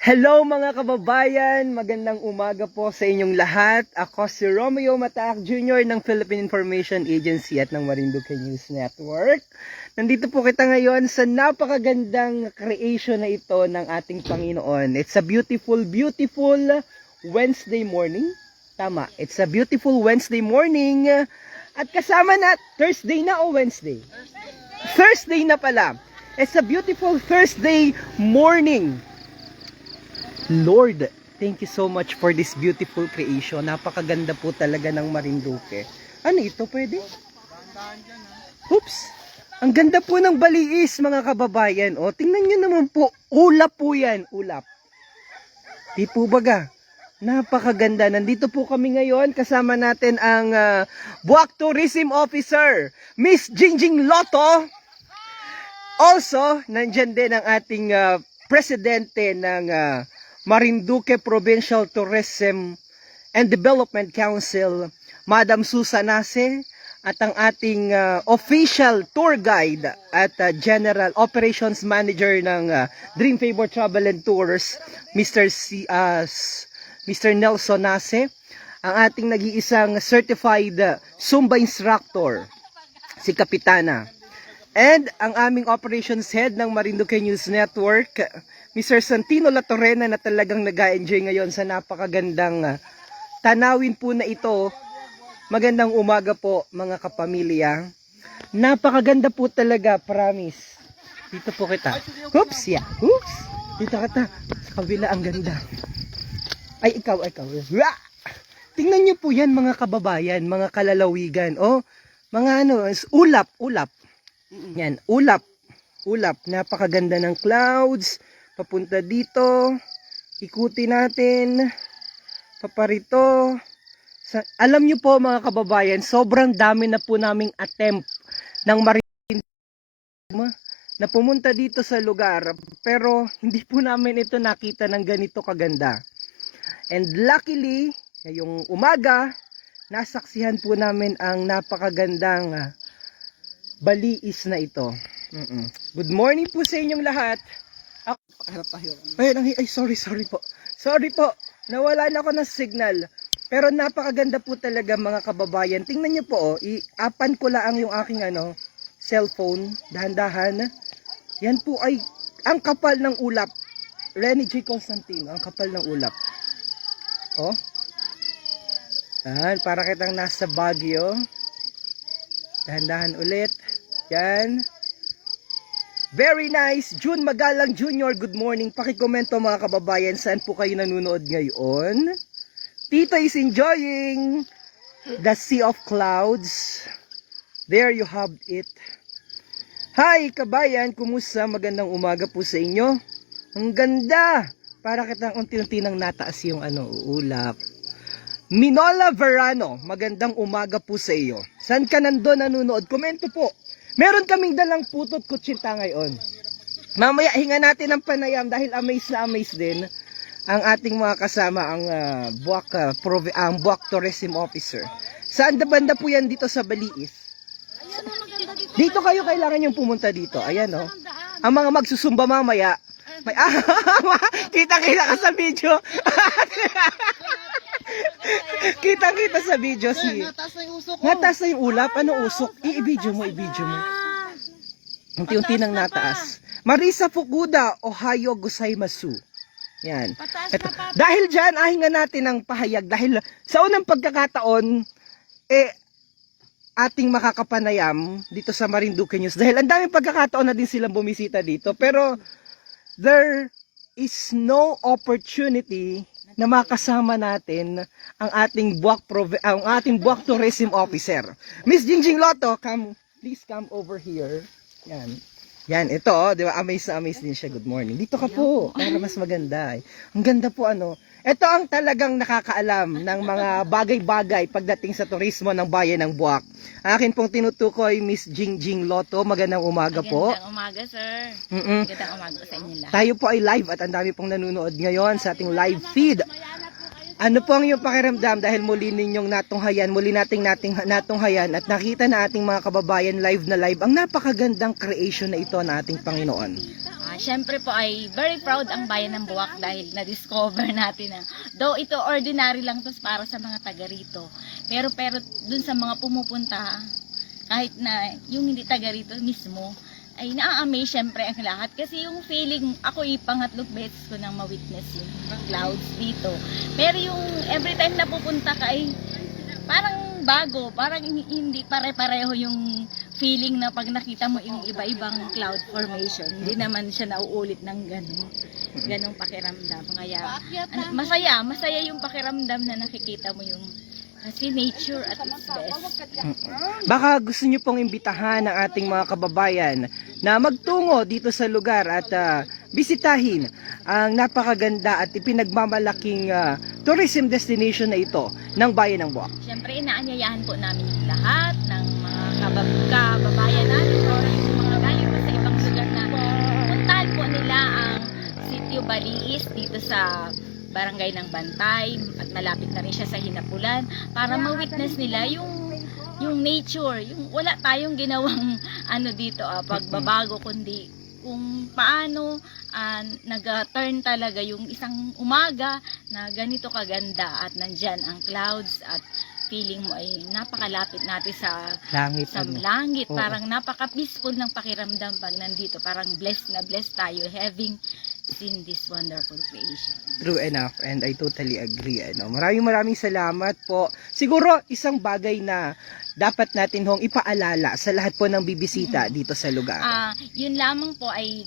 Hello mga kababayan, magandang umaga po sa inyong lahat. Ako si Romeo Mataak Jr. ng Philippine Information Agency at ng Marinduque News Network. Nandito po kita ngayon sa napakagandang creation na ito ng ating Panginoon. It's a beautiful, beautiful Wednesday morning. Tama, it's a beautiful Wednesday morning. At kasama na, Thursday na o Wednesday? Thursday na pala. It's a beautiful Thursday morning. Lord, thank you so much for this beautiful creation. Napakaganda po talaga ng Marinduque. Ano ito, pwede? Oops! Ang ganda po ng baliis, mga kababayan. O, tingnan nyo naman po. Ulap po yan. Ulap. Di po baga. Napakaganda. Nandito po kami ngayon. Kasama natin ang uh, Buwak Tourism Officer, Miss Jingjing Lotto. Also, nandyan din ang ating uh, presidente ng uh, Marinduque Provincial Tourism and Development Council, Madam Susan Nase, at ang ating uh, official tour guide at uh, General Operations Manager ng uh, Dream Favor Travel and Tours, Mr. C, uh, Mr. Nelson Nase, ang ating nag-iisang certified uh, Zumba instructor, si Kapitana. And ang aming operations head ng Marinduque News Network, Mr. Santino Latorena na talagang nag enjoy ngayon sa napakagandang ah, tanawin po na ito. Magandang umaga po mga kapamilya. Napakaganda po talaga, promise. Dito po kita. Oops, yeah. Oops. Dito kita. Sa kabila ang ganda. Ay, ikaw, ikaw. Wah! Tingnan niyo po yan mga kababayan, mga kalalawigan. Oh, mga ano, ulap, ulap. Yan, ulap. Ulap. Napakaganda ng clouds. Papunta dito. Ikuti natin. Paparito. Sa, alam nyo po mga kababayan, sobrang dami na po naming attempt ng marine na pumunta dito sa lugar. Pero hindi po namin ito nakita ng ganito kaganda. And luckily, ngayong umaga, nasaksihan po namin ang napakagandang ah, baliis na ito. Mm-mm. Good morning po sa inyong lahat. Harap tayo. Ay, nang- ay, sorry, sorry po. Sorry po, nawala na ako ng signal. Pero napakaganda po talaga mga kababayan. Tingnan niyo po, oh, i-apan ko lang yung aking ano, cellphone, dahan-dahan. Yan po ay ang kapal ng ulap. Renny J. Constantino, ang kapal ng ulap. Oh. Yan, para kitang nasa Baguio. Dahan-dahan ulit. Yan. Very nice. June Magalang Jr. Good morning. Pakikomento mga kababayan. Saan po kayo nanonood ngayon? Tito is enjoying the sea of clouds. There you have it. Hi kabayan, kumusta? Magandang umaga po sa inyo. Ang ganda. Para kitang unti-unti nang nataas yung ano, ulap. Minola Verano, magandang umaga po sa iyo. San ka nandun nanonood? Komento po. Meron kaming dalang putot kutsinta ngayon. Mamaya hinga natin ng panayam dahil amaze na amaze din ang ating mga kasama ang uh, Buwak ah, Provi- ang Buwak Tourism Officer. Saan banda po yan dito sa Baliis? Dito kayo kailangan yung pumunta dito. Ayan oh. Ang mga magsusumba mamaya. May kita-kita ka sa video. Kita-kita sa video si Nataas na yung uso ko. Nataas na yung ulap. Ano usok? I-video mo, i-video mo. Unti-unti nang nataas. Marisa Fukuda, Ohio Gozaimasu. Yan. Pa. Dahil dyan, ahingan natin ang pahayag. Dahil sa unang pagkakataon, eh, ating makakapanayam dito sa Marinduque News. Dahil ang daming pagkakataon na din silang bumisita dito. Pero, there is no opportunity na makasama natin ang ating buwak prov- ang ating buwak tourism officer. Miss Jingjing Lotto, come please come over here. Yan. Yan, ito, oh, di ba? Amaze na amaze din siya. Good morning. Dito ka po, para mas maganda. eh. Ang ganda po, ano. Ito ang talagang nakakaalam ng mga bagay-bagay pagdating sa turismo ng bayan ng Buwak. Akin pong tinutukoy, Miss Jingjing Lotto. Magandang umaga po. Magandang umaga, sir. Mm-mm. Magandang umaga sa inyo lahat. Tayo po ay live at ang dami pong nanonood ngayon sa ating live feed. Ano po ang iyong pakiramdam dahil muli ninyong natunghayan, muli nating nating natunghayan at nakita na ating mga kababayan live na live ang napakagandang creation na ito ng ating Panginoon. Syempre po ay very proud ang bayan ng Buwak dahil na-discover natin na though ito ordinary lang to para sa mga taga rito. Pero pero dun sa mga pumupunta kahit na yung hindi taga rito mismo ay naa-amaze syempre ang lahat kasi yung feeling ako ipangatlong beses ko nang ma-witness yung clouds dito. Pero yung every time na pupunta ka ay parang bago, parang hindi pare-pareho yung feeling na pag nakita mo yung iba-ibang cloud formation. Hindi naman siya nauulit ng ganun. Ganong pakiramdam. Kaya ano, masaya, masaya yung pakiramdam na nakikita mo yung kasi nature at its best. Baka gusto nyo pong imbitahan ng ating mga kababayan na magtungo dito sa lugar at ah, bisitahin ang napakaganda at ipinagmamalaking ah, tourism destination na ito ng Bayan ng Buwak. Siyempre, inaanyayahan po namin yung lahat ng mga kabab kababayan natin or yung mga galing sa ibang lugar na puntahan po nila ang Sitio Baliis dito sa barangay ng Bantay at malapit na rin siya sa Hinapulan para ma-witness nila yung yung nature, yung wala tayong ginawang ano dito ah, pagbabago kundi kung paano ah, nag-turn talaga yung isang umaga na ganito kaganda at nandyan ang clouds at feeling mo ay napakalapit natin sa Langit. sa ano. langit. Oo. Parang napaka-peaceful ng pakiramdam pag nandito. Parang blessed na blessed tayo having seen this wonderful creation. True enough and I totally agree. Ano. Maraming maraming salamat po. Siguro isang bagay na dapat natin hong ipaalala sa lahat po ng bibisita dito sa lugar. Ah, yun lamang po ay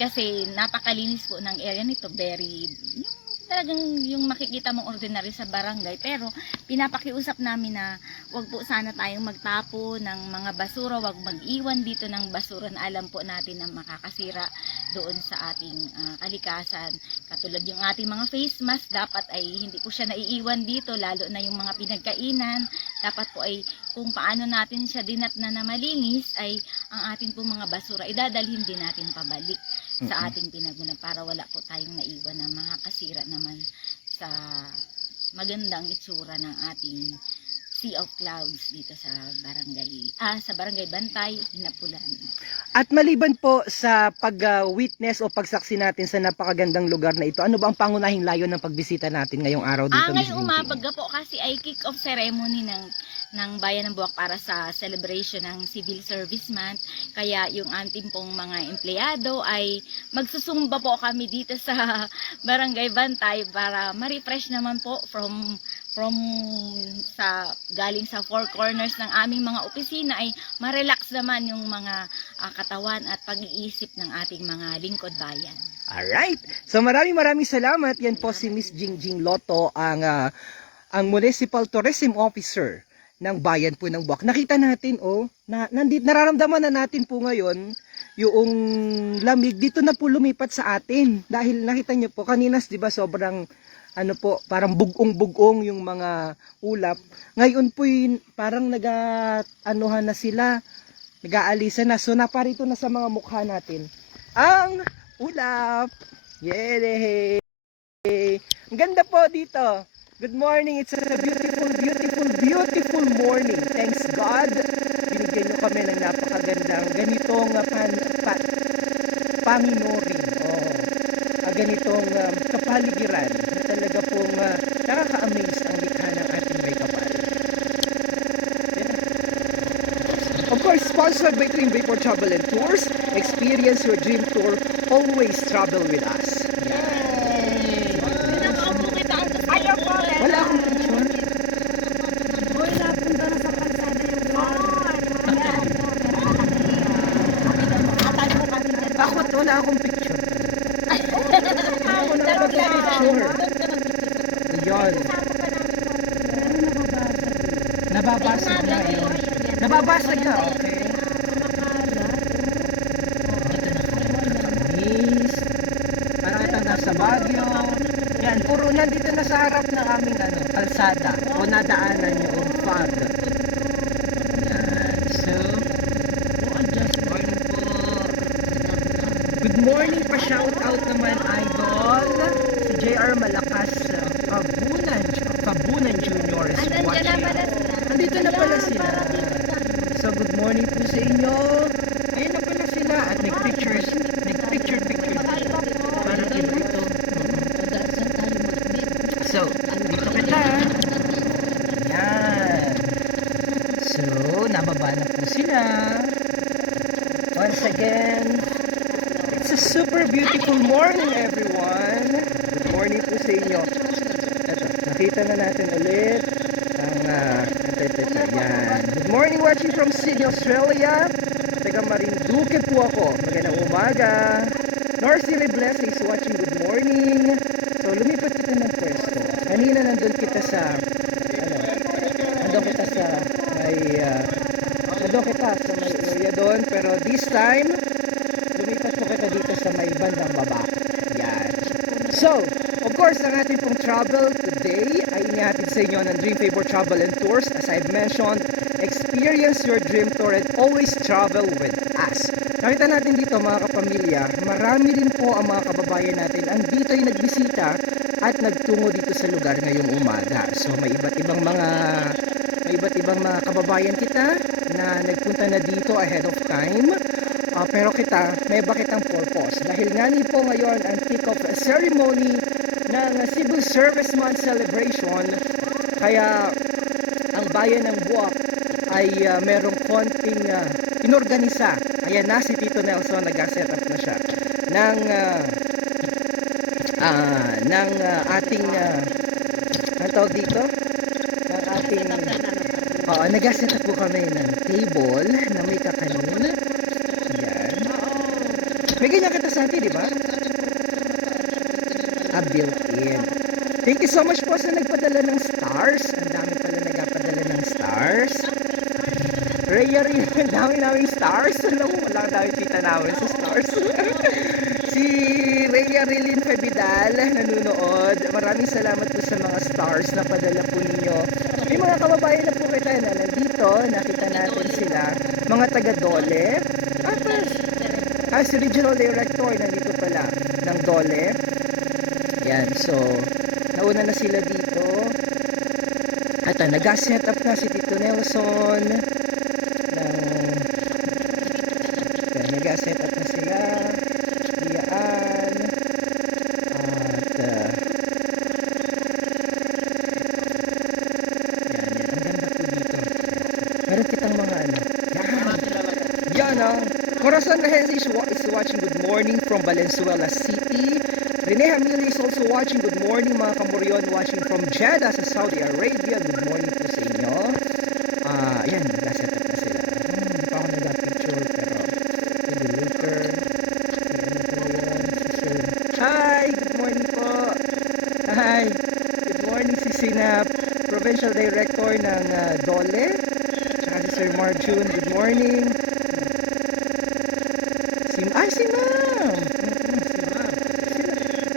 kasi napakalinis po ng area nito. Very, yung talagang yung makikita mong ordinary sa barangay. Pero pinapakiusap namin na wag po sana tayong magtapo ng mga basura, wag mag-iwan dito ng basura na alam po natin na makakasira doon sa ating ah, kalikasan. Katulad yung ating mga face mask, dapat ay hindi po siya naiiwan dito, lalo na yung mga pinagkainan. Dapat po ay kung paano natin siya dinat na na malinis ay ang ating po mga basura, idadalhin din natin pabalik sa Mm-mm. ating pinagunan para wala po tayong naiwan na makakasira naman sa magandang itsura ng ating sea of clouds dito sa barangay ah sa barangay Bantay, Hinapulan. At maliban po sa pag-witness o pagsaksi natin sa napakagandang lugar na ito, ano ba ang pangunahing layon ng pagbisita natin ngayong araw dito? Ah, ngayong umaga po kasi ay kick-off ceremony ng ng Bayan ng Buwak para sa celebration ng Civil Service Month. Kaya yung ating pong mga empleyado ay magsusumba po kami dito sa Barangay Bantay para ma-refresh naman po from from sa galing sa four corners ng aming mga opisina ay ma-relax naman yung mga ah, katawan at pag-iisip ng ating mga lingkod bayan. Alright. So maraming maraming salamat. Yan po si Miss Jingjing Loto, ang, ah, ang Municipal Tourism Officer ng bayan po ng Buwak. Nakita natin, oh, na, nandit, nararamdaman na natin po ngayon yung lamig dito na po lumipat sa atin. Dahil nakita niyo po, kaninas, di ba, sobrang ano po, parang bugong-bugong yung mga ulap. Ngayon po yun, parang nag anuhan na sila, nag-aalisan na. So naparito na sa mga mukha natin ang ulap. Yay! Ang ganda po dito. Good morning. It's a beautiful, beautiful, beautiful morning. Thanks God. Binigyan nyo kami ng napakagandang ganitong uh, pan, pa, panginori. Oh, uh, ganitong um, kapaligiran na talaga pong uh, nakaka-amaze ang likha ng ating may kapal. Of course, sponsored by Twin Vapor Travel and Tours. Experience your dream tour. Always travel with us. Wala akong picture. Ako, wala akong picture. Ako na akong picture. Yun. Nababasag na eh. Nasa Baguio. Yan, puro nandito na sa harap ng aming o nadaanan yung fog. So, Good morning pa shout out naman idol si JR Malakas uh, Kabunan Kabunan Junior is watching. Nandito na pala sila. So good morning po sa inyo. Ayun na pala sila at nag-pictures, nag-picture picture Bababa na sila. Once again, it's a super beautiful morning everyone. Good morning po sa inyo. Ito, nakita na natin ulit ang uh, ito, yan. Good morning watching from Sydney, Australia. Taga Marinduque po ako. Magandang umaga. Northly Bless is watching good morning. So lumipat kita ng pwesto. Kanina nandun kita sa ano, nandun kita sa may uh, nandun kita sa may area doon pero this time lumipat po kita dito sa may bandang baba. Yan. So, of course, ang ating pong travel today ay inihatid sa inyo ng Dream Favor Travel and Tours. As I've mentioned, experience your dream tour and always travel with us. Nakita natin dito mga kapamilya, marami din po ang mga kababayan natin ang dito ay nagbisita at nagtungo dito sa lugar ngayong umaga. So may iba't ibang mga iba't ibang mga kababayan kita na nagpunta na dito ahead of time. Ah, pero kita, may bakit ang purpose? Dahil nga po ngayon ang kick-off ceremony ng Civil Service Month Celebration. Kaya ang bayan ng Buwak ay ah, merong konting uh, inorganisa. Ayan na si Tito Nelson, nag-set up na siya ng ah, ah, ng ah, ating uh, ang tawag dito? ng ating Oo, nag-set up po kami ng table na may kakanin. Yan. May ganyan kita sa atin, di ba? Ah, built-in. Thank you so much po sa nagpadala ng stars. Ang dami pala nagpadala ng stars. Raya rin, ang dami naming stars. Alam mo, wala dami kita namin sa stars. si Rhea Rilin Febidal nanunood. Maraming salamat po sa mga stars na padala po ninyo. Mga kababayan na po kita na nandito. Nakita natin sila. Mga taga-Dole. Ah, pas. Ah, si Regional Director nandito pala ng Dole. Yan, so nauna na sila dito. At uh, nag-set up na si Tito Nelson Corazon Rehensi is, is watching good morning from Valenzuela City. Rene Hamili is also watching good morning mga kamuryon watching from Jeddah sa Saudi Arabia. Good morning po sa inyo. Ah, yan, nag-set up na sila. Hmm, hindi pa ako nag-picture pero maybe later. Hi! Good morning po! Hi! Good morning si Sinap, Provincial Director ng ah, Dole. Tsaka si Sir Marjun. Good morning. Ay, si Ma'am! Si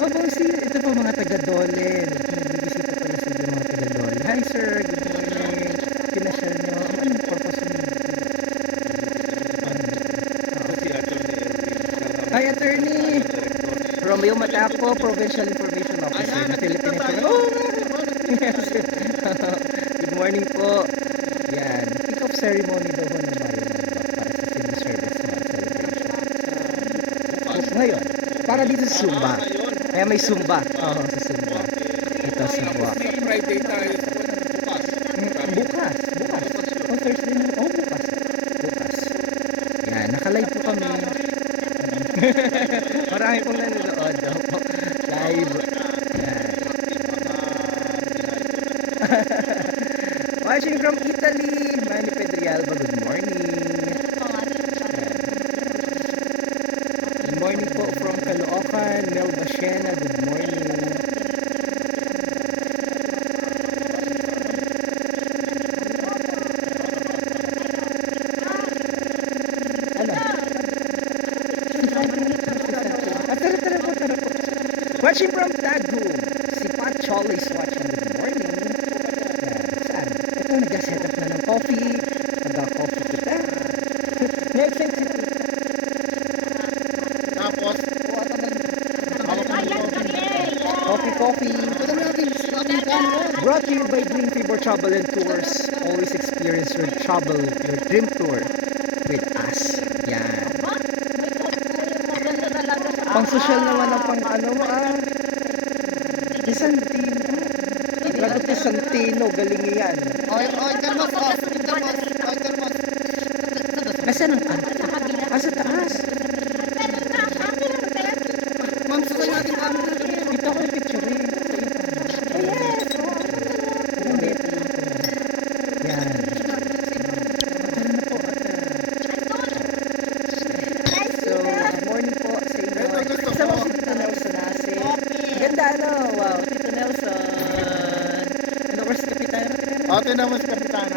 opo, si, ito po mga taga-Dole. Nagbibisita pala sila mga taga-Dole. Hi, sir. Good morning. Pinasyal nyo. Anong purpose mo? Hi, attorney. Romeo Mataco, Provincial Information Officer ng Philippine Information. Oh, yes. Good morning po. Yan. Pick-up ceremony daw ho ng bayan ng Buwak para sa civil service month celebration. Oh, ngayon, para dito sa Sumba. Kaya may Sumba. Oo, sa Sumba. Ito sa Buwak. Friday tayo. Watching from Tagum, si Pat Chol is watching. Good morning. Saan? Ito, nag-set up na ng coffee. Nag-coffee kita. Next si Tita. Tapos, Coffee, coffee. Brought to you by Green Fever Travel and Tours. Always experience your travel, your dream tour social naman ang pang ano mo ah. Di Santino. Lagot ni Santino, galing yan. oy, oy, termos, नमस्कार.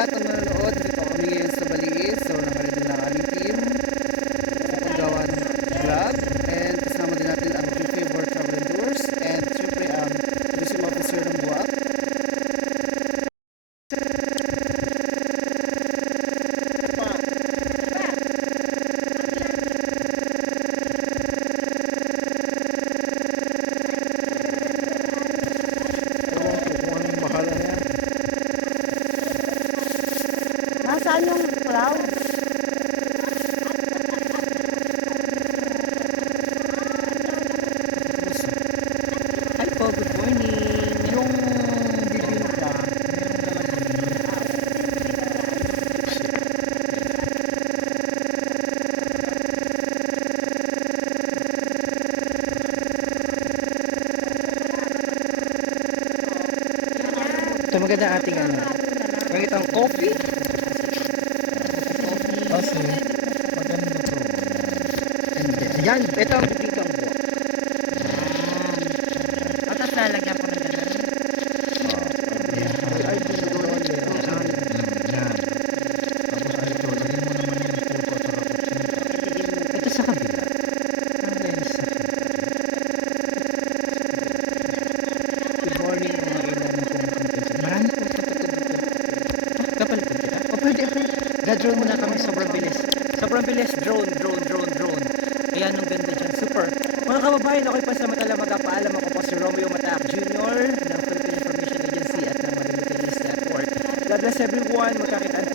lahat ng nanonood. Olha um betón, betón. buwan, magkakita